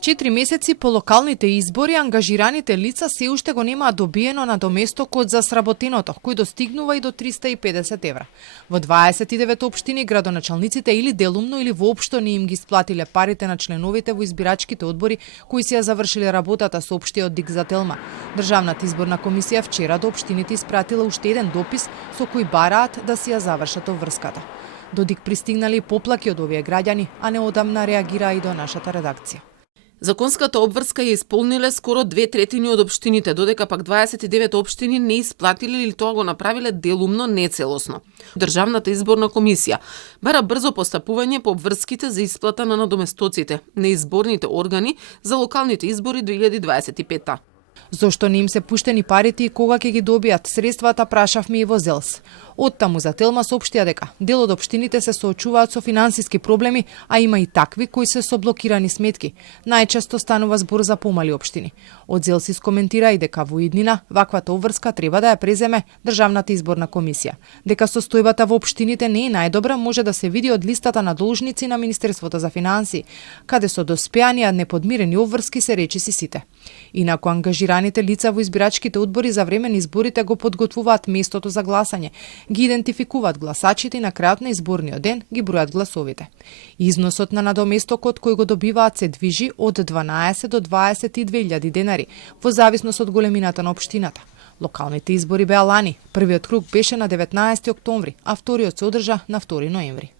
4 месеци по локалните избори, ангажираните лица се уште го немаат добиено надоместокот за сработеното, кој достигнува и до 350 евра. Во 29 општини градоначалниците или делумно или воопшто не им ги исплатиле парите на членовите во избирачките одбори кои си ја завршиле работата, соопшти од ДИК за Телма. Државната изборна комисија вчера до општините испратила уште еден допис со кој бараат да си ја завршат обврската. До ДИК пристигнали поплаки од овие граѓани, а неодамна реагираа и до нашата редакција. Законската обврска ја исполниле скоро 2/3 од општините, додека пак 29 општини не исплатиле или тоа го направиле делумно, нецелосно. Државната изборна комисија бара брзо постапување по обврските за исплата на надоместоците на изборните органи за локалните избори 2025. Зошто не им се пуштени парите и кога ќе ги добијат средствата, прашавме и во ЗЕЛС. Оттаму за Телма соопштија дека дел од општините се соочуваат со финансиски проблеми, а има и такви кои се со блокирани сметки. Најчесто станува збор за помали општини. Од ЗЕЛС искоментира и дека во иднина ваквата обврска треба да ја преземе Државната изборна комисија. Дека состојбата во општините не е најдобра може да се види од листата на должници на Министерството за финансии, каде со доспеани а неподмирени обврски се речиси сите. Инаку ангажираните лица во избирачките одбори за време на изборите го подготвуваат местото за гласање, ги идентификуваат гласачите и на крајот на изборниот ден ги бројат гласовите. Износот на надоместокот кој го добиваат се движи од 12 до 22.000 денари, во зависност од големината на општината. Локалните избори беа лани. Првиот круг беше на 19 октомври, а вториот се одржа на 2 ноември.